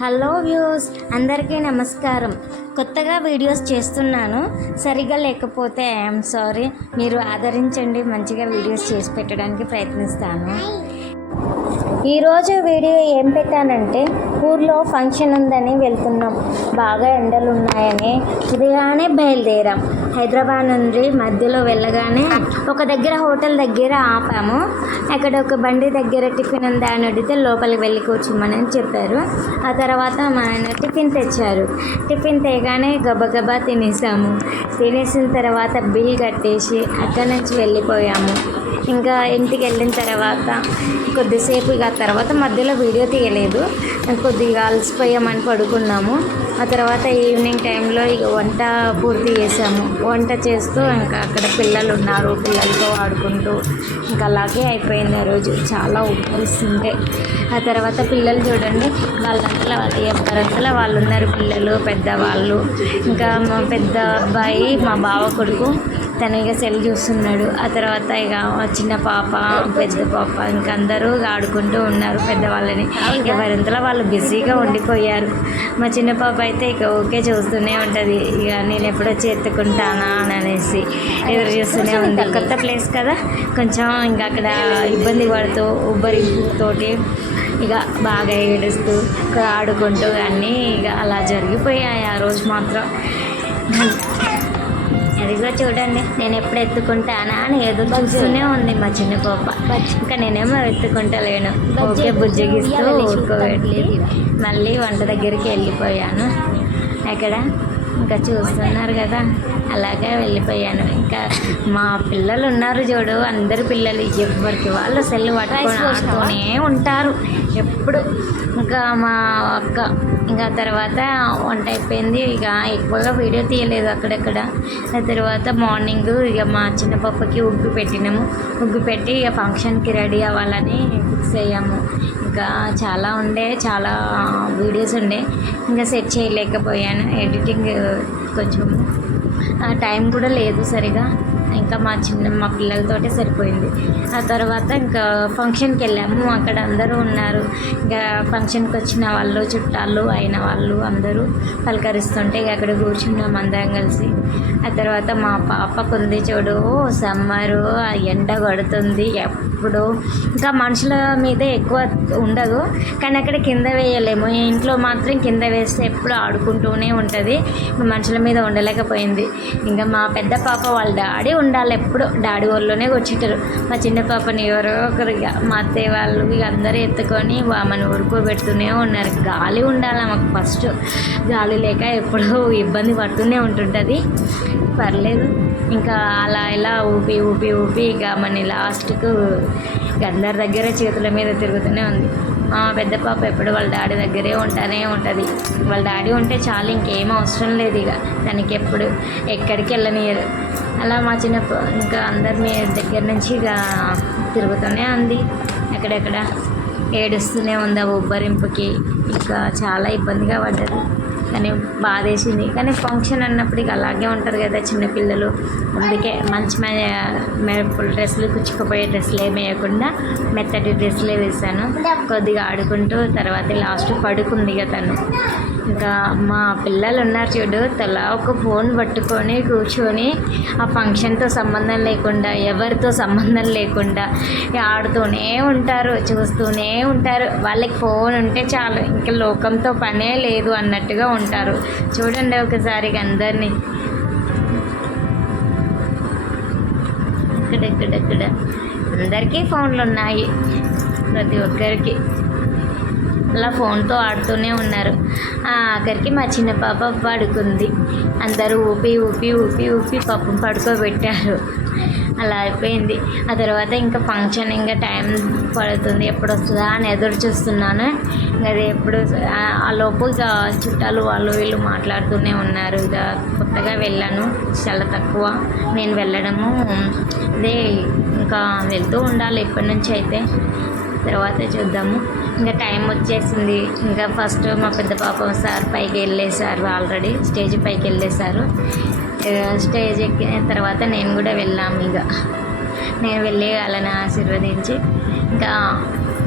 Hello views, అందరికీ నమస్కారం. కొత్తగా వీడియోస్ చేస్తున్నాను, సరిగా లేకపోతే ఐఎమ్ సారీ. మీరు ఆదరించండి, మంచిగా వీడియోస్ చేసి పెట్టడానికి ప్రయత్నిస్తాను. ఈరోజు వీడియో ఏం పెట్టానంటే, ఊర్లో ఫంక్షన్ ఉందని వెళ్తున్నాం. బాగా ఎండలు ఉన్నాయని ఉదయాన్నే బయలుదేరాం. హైదరాబాద్ నుండి మధ్యలో వెళ్ళగానే ఒక దగ్గర హోటల్ దగ్గర ఆపాము. అక్కడ ఒక బండి దగ్గర టిఫిన్ ఉందా అని అడిగితే లోపలికి వెళ్ళి కూర్చోమని చెప్పారు. ఆ తర్వాత మా ఆయన టిఫిన్ తెచ్చారు. టిఫిన్ తేగానే గబగబా తినేసాము. తినేసిన తర్వాత బిల్ కట్టేసి అక్కడి నుంచి వెళ్ళిపోయాము. ఇంకా ఇంటికి వెళ్ళిన తర్వాత కొద్దిసేపు ఇక తర్వాత మధ్యలో వీడియో తీయలేదు, కొద్దిగా అలసిపోయామని పడుకున్నాము. ఆ తర్వాత ఈవినింగ్ టైంలో ఇక వంట పూర్తి చేసాము. వంట చేస్తూ ఇంకా అక్కడ పిల్లలు ఉన్నారు, పిల్లలతో ఆడుకుంటూ ఇంకా అలాగే అయిపోయింది. ఆ రోజు చాలా ఉప్పరిస్తుంటే ఆ తర్వాత పిల్లలు చూడండి, వాళ్ళంతలో వాళ్ళు ఎవరంతలో వాళ్ళు ఉన్నారు. పిల్లలు పెద్దవాళ్ళు, ఇంకా మా పెద్ద అబ్బాయి మా బావ కొడుకు, తను ఇక సెల్ చూస్తున్నాడు. ఆ తర్వాత ఇక చిన్న పాప, పెద్ద పాప ఇంకా అందరూ ఆడుకుంటూ ఉన్నారు. పెద్దవాళ్ళని ఎవరంతలో వాళ్ళు బిజీగా ఉండిపోయారు. మా చిన్న పాప అయితే ఇక ఓకే చూస్తూనే ఉంటుంది. ఇక నేను ఎప్పుడొచ్చి ఎత్తుకుంటానా అని అనేసి ఎదురు చూస్తూనే ఉంది. కొత్త ప్లేస్ కదా, కొంచెం ఇంకా అక్కడ ఇబ్బంది పడుతూ ఉబ్బరింపుతోటి ఇక బాగా ఏడుస్తూ ఆడుకుంటూ అన్నీ ఇక అలా జరిగిపోయాయి ఆ రోజు మాత్రం. అదిగో చూడండి, నేను ఎప్పుడు ఎత్తుకుంటానా అని ఎదురు చూస్తూనే ఉంది మా చిన్న పాప. ఇంకా నేనేమో ఎత్తుకుంటలేను, ఓకే బుజ్జగిస్తూ ఊరుకోబెట్టి మళ్ళీ వంట దగ్గరికి వెళ్ళిపోయాను. అక్కడ ఇంకా చూస్తున్నారు కదా, అలాగే వెళ్ళిపోయాను. ఇంకా మా పిల్లలు ఉన్నారు చూడు, అందరు పిల్లలు ఎవరికి వాళ్ళు సెల్ పట్టుకొని ఆడుతూనే ఉంటారు ఎప్పుడు. ఇంకా మా అక్క ఇంకా తర్వాత వంట అయిపోయింది. ఇక ఎక్కువగా వీడియో తీయలేదు అక్కడక్కడ. ఆ తర్వాత మార్నింగ్ ఇక మా చిన్న పాపకి ఉగ్గు పెట్టినాము. ఉగ్గు పెట్టి ఇక ఫంక్షన్కి రెడీ అవ్వాలని ఫిక్స్ అయ్యాము. ఇంకా చాలా వీడియోస్ ఉండే, ఇంకా సెట్ చేయలేకపోయాను. ఎడిటింగ్ కొంచెం టైం కూడా లేదు సరిగా. ఇంకా మా పిల్లలతోటే సరిపోయింది. ఆ తర్వాత ఇంకా ఫంక్షన్కి వెళ్ళాము. అక్కడ అందరూ ఉన్నారు. ఇంకా ఫంక్షన్కి వచ్చిన వాళ్ళు, చుట్టాలు అయిన వాళ్ళు అందరూ పలకరిస్తుంటే ఇక అక్కడ కూర్చున్నాం అందరం కలిసి. ఆ తర్వాత మా పాపకు ఉంది చూడు, సమ్మరు ఎండ కొడుతుంది ఎప్పుడు. ఇంకా మనుషుల మీదే ఎక్కువ ఉండదు, కానీ అక్కడ కింద వేయలేము. ఇంట్లో మాత్రం కింద వేస్తే ఎప్పుడు ఆడుకుంటూనే ఉంటుంది. మనుషుల మీద ఉండలేకపోయింది. ఇంకా మా పెద్ద పాప వాళ్ళ డాడీ ఉండాలి, ఎప్పుడు డాడీ వాళ్ళలోనే కూర్చుంటారు. మా చిన్న పాపని ఎవరో ఒకరు మా అత్తయ్య వాళ్ళు ఇక అందరూ ఎత్తుకొని ఆమెను ఉడుకోబెడుతూనే ఉన్నారు. గాలి ఉండాలి మాకు, ఫస్ట్ గాలి లేక ఎప్పుడూ ఇబ్బంది పడుతూనే ఉంటుంటుంది. పర్లేదు, ఇంకా అలా ఇలా ఊపి ఊపి ఊపి ఇక మన లాస్ట్కు అందరి దగ్గర చేతుల మీద తిరుగుతూనే ఉంది. పెద్ద పాప ఎప్పుడు వాళ్ళ డాడీ దగ్గరే ఉంటానే ఉంటుంది. వాళ్ళ డాడీ ఉంటే చాలు, ఇంకేం అవసరం లేదు. ఇక దానికి ఎప్పుడు ఎక్కడికి వెళ్ళనియరు. అలా మా చిన్న ఇంకా అందరినీ దగ్గర నుంచి ఇక తిరుగుతూనే ఉంది. ఎక్కడెక్కడ ఏడుస్తూనే ఉంది ఆ ఉబ్బరింపుకి. ఇంకా చాలా ఇబ్బందిగా పడ్డది, కానీ బాధేసింది. కానీ ఫంక్షన్ అన్నప్పుడు ఇక అలాగే ఉంటారు కదా చిన్నపిల్లలు. అందుకే మంచి ఫుల్ డ్రెస్సులు, కుచ్చుకుపోయే డ్రెస్సులు ఏమి వేయకుండా మెత్తటి డ్రెస్సులే వేసాను. కొద్దిగా ఆడుకుంటూ తర్వాత లాస్ట్ పడుకుంది ఇక తను. ఇంకా మా పిల్లలు ఉన్నారు చూడు, తలా ఒక ఫోన్ పట్టుకొని కూర్చొని ఆ ఫంక్షన్తో సంబంధం లేకుండా, ఎవరితో సంబంధం లేకుండా ఆడుతూనే ఉంటారు, చూస్తూనే ఉంటారు. వాళ్ళకి ఫోన్ ఉంటే చాలు, ఇంకా లోకంతో పనే లేదు అన్నట్టుగా ఉంటారు. చూడండి ఒకసారి అందరినీ ఎక్కడెక్కడెక్కడ అందరికీ ఫోన్లు ఉన్నాయి, ప్రతి ఒక్కరికి అలా ఫోన్తో ఆడుతూనే ఉన్నారు. ఆఖరికి మా చిన్న పాప పడుకుంది. అందరూ ఊపి ఊపి ఊపి ఊపి పాపం పడుకోబెట్టారు. అలా అయిపోయింది. ఆ తర్వాత ఇంకా ఫంక్షన్ ఇంకా టైం పడుతుంది, ఎప్పుడు వస్తుందా అని ఎదురు చూస్తున్నాను. అది ఎప్పుడు ఆ లోపు ఇక చుట్టాలు వాళ్ళు వీళ్ళు మాట్లాడుతూనే ఉన్నారు. ఇక కొత్తగా వెళ్ళాను, చాలా తక్కువ నేను వెళ్ళడము. అదే ఇంకా వెళ్తూ ఉండాలి ఇప్పటి నుంచి అయితే. తర్వాత చూద్దాము. ఇంకా టైం వచ్చేసింది. ఇంకా ఫస్ట్ మా పెద్ద పాప సార్ పైకి వెళ్ళేసారు, ఆల్రెడీ స్టేజ్ పైకి వెళ్ళేసారు. స్టేజ్ ఎక్కిన తర్వాత నేను కూడా వెళ్ళాము. ఇక నేను వెళ్ళి వాళ్ళని ఆశీర్వదించి ఇంకా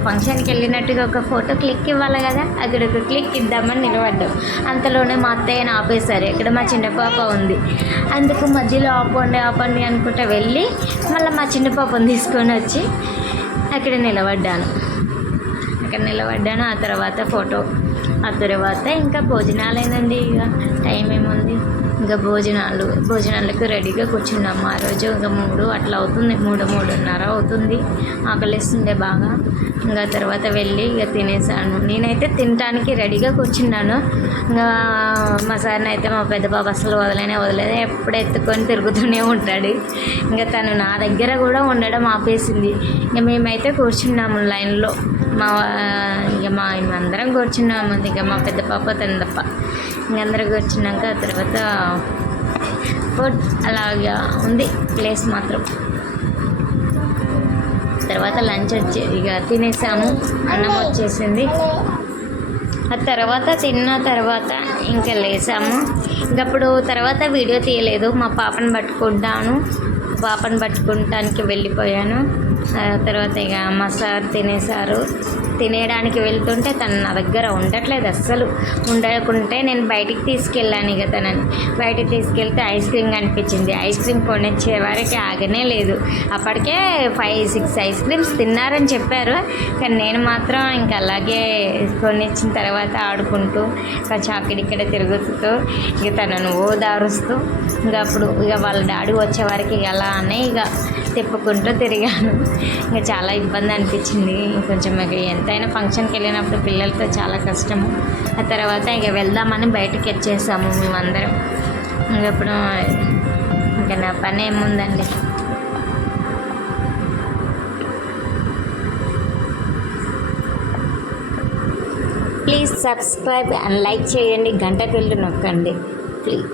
ఫంక్షన్కి వెళ్ళినట్టుగా ఒక ఫోటో క్లిక్ ఇవ్వాలి కదా, అక్కడ ఒక క్లిక్ ఇద్దామని నిలబడ్డాం. అంతలోనే మా అత్తయ్యని ఆపేశారు. ఇక్కడ మా చిన్న పాప ఉంది, అందుకు మధ్యలో ఆపండి అనుకుంటా వెళ్ళి మళ్ళీ మా చిన్న పాపను తీసుకొని వచ్చి అక్కడ నిలబడ్డాను. ఆ తర్వాత ఫోటో, ఆ తర్వాత ఇంకా భోజనాలేనండి. ఇక టైం ఏముంది, ఇంకా భోజనాలకు రెడీగా కూర్చున్నాము. ఆ రోజు ఇంకా 3 అట్లా అవుతుంది, 3:30 అవుతుంది. ఆకలిస్తుండే బాగా. ఇంకా తర్వాత వెళ్ళి ఇక తినేసాను. నేనైతే తినడానికి రెడీగా కూర్చున్నాను. ఇంకా మా సార్ని అయితే మా పెద్ద బాబు అసలు వదలలేదు, ఎప్పుడు ఎత్తుకొని తిరుగుతూనే ఉంటాడు. ఇంకా తను నా దగ్గర కూడా ఉండడం ఆపేసింది. ఇంకా మేమైతే కూర్చున్నాము లైన్లో, అందరం కూర్చున్నాము. ఇక మా పెద్ద పాప తన తప్ప ఇంకందరం కూర్చున్నాక తర్వాత ఫుడ్ అలాగా ఉంది ప్లేస్ మాత్రం. తర్వాత లంచ్ ఇక తినేసాము, అన్నం వచ్చేసింది. ఆ తర్వాత తిన్న తర్వాత ఇంకా లేసాము. ఇంకప్పుడు తర్వాత వీడియో తీయలేదు, మా పాపను పట్టుకుంటానికి వెళ్ళిపోయాను. తర్వాత ఇక మా సార్ తినేయడానికి వెళ్తుంటే తను నా దగ్గర ఉండట్లేదు, అస్సలు ఉండకుంటే నేను బయటికి తీసుకెళ్ళాను. ఇక తనని బయటికి తీసుకెళ్తే ఐస్ క్రీమ్ కనిపించింది. ఐస్ క్రీమ్ కొనిచ్చే వరకు ఆగనే లేదు. అప్పటికే 5-6 ఐస్ క్రీమ్స్ తిన్నారని చెప్పారు, కానీ నేను మాత్రం ఇంకా అలాగే కొనిచ్చిన తర్వాత ఆడుకుంటూ కొంచెం అక్కడిక్కడ తిరుగుతూ ఇక తనను ఓదారుస్తూ ఇంకా అప్పుడు ఇక వాళ్ళ డాడీ వచ్చే వరకు ఇక అలానే ఇక తిప్పుకుంటూ తిరిగాను. ఇంకా చాలా ఇబ్బంది అనిపించింది. కొంచెం ఎంతైనా ఫంక్షన్కి వెళ్ళినప్పుడు పిల్లలతో చాలా కష్టము. ఆ తర్వాత ఇక వెళ్దామని బయటకు వచ్చేసాము మేమందరం. ఇంకప్పుడు ఇంకా నా పని ఏముందండి. ప్లీజ్ సబ్స్క్రైబ్ అండ్ లైక్ చేయండి, గంట బెల్ నొక్కండి ప్లీజ్.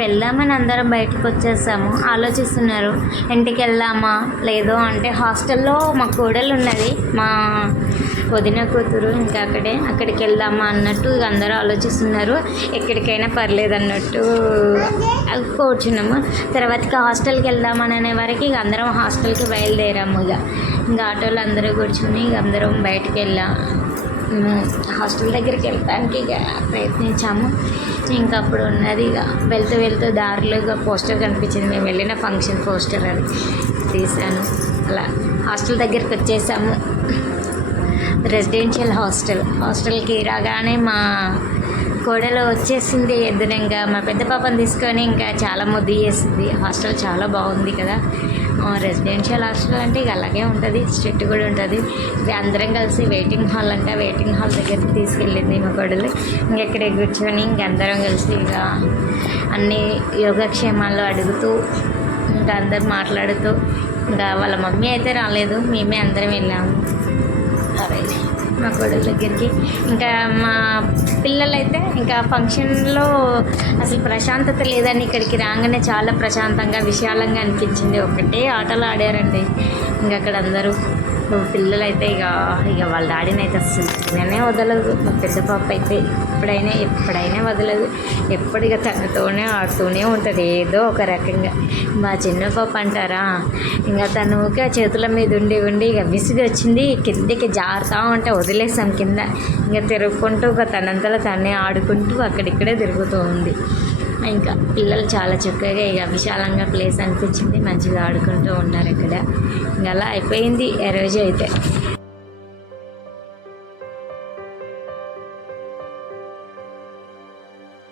వెళ్దామని అందరం బయటకు వచ్చేసాము. ఆలోచిస్తున్నారు ఇంటికి వెళ్దామా లేదో అంటే, హాస్టల్లో మా కోడలు ఉన్నది, మా వదిన కూతురు, ఇంకా అక్కడికి వెళ్దామా అన్నట్టు అందరూ ఆలోచిస్తున్నారు. ఎక్కడికైనా పర్లేదు అన్నట్టు కూర్చున్నాము. తర్వాతకి హాస్టల్కి వెళ్దామని అనే వరకు ఇక అందరం హాస్టల్కి బయలుదేరాము. ఇంకా ఆటోలో అందరూ కూర్చుని ఇక అందరం బయటకు హాస్టల్ దగ్గరికి వెళ్ళడానికి ఇక ప్రయత్నించాము. ఇంకా అప్పుడు ఉన్నది ఇక వెళ్తూ దారిలో ఇక పోస్టర్ కనిపించింది, మేము వెళ్ళిన ఫంక్షన్ పోస్టర్, అది తీసాను. అలా హాస్టల్ దగ్గరికి వచ్చేసాము. రెసిడెన్షియల్ హాస్టల్కి రాగానే మా కోడలు వచ్చేసింది ఎదురుగా. మా పెద్ద పాపను తీసుకొని ఇంకా చాలా ముద్దు చేసింది. హాస్టల్ చాలా బాగుంది కదా. రెసిడెన్షియల్ హాస్టల్ అంటే ఇక అలాగే ఉంటుంది, స్ట్రిక్ట్ కూడా ఉంటుంది. అందరం కలిసి వెయిటింగ్ హాల్ దగ్గరికి తీసుకెళ్ళింది మా కోడలు. ఇంకెక్కడే కూర్చొని ఇంకందరం కలిసి ఇక అన్ని యోగక్షేమాలు అడుగుతూ ఇంకా అందరు మాట్లాడుతూ, ఇంకా వాళ్ళ మమ్మీ అయితే రాలేదు, మేమే అందరం వెళ్ళాము మా కోడల దగ్గరికి. ఇంకా మా పిల్లలైతే ఇంకా ఫంక్షన్లో అసలు ప్రశాంతత లేదని ఇక్కడికి రాగానే చాలా ప్రశాంతంగా విశాలంగా అనిపించింది. ఒకటే ఆటలు ఆడారండి. ఇంకా అక్కడ అందరూ పిల్లలు అయితే ఇక వాళ్ళ డాడీని అయితే అసలు తిననే వదలదు. మా పెద్ద పాప అయితే ఎప్పుడైనా వదలదు, ఎప్పటిగా తనతోనే ఆడుతూనే ఉంటుంది ఏదో ఒక రకంగా. మా చిన్న పాప అంటారా, ఇంకా తను చేతుల మీద ఉండి ఇక విసిగి వచ్చింది, కిందకి జారుతూ ఉంటే వదిలేసాం కింద. ఇంకా తిరుగుకుంటూ తనంతలో తనే ఆడుకుంటూ అక్కడిక్కడే తిరుగుతూ ఉంది. ఇంకా పిల్లలు చాలా చక్కగా ఇక విశాలంగా ప్లేస్ అనిపించింది, మంచిగా ఆడుకుంటూ ఉన్నారు ఇక్కడ. ఇంకా అలా అయిపోయింది ఆ రోజు అయితే.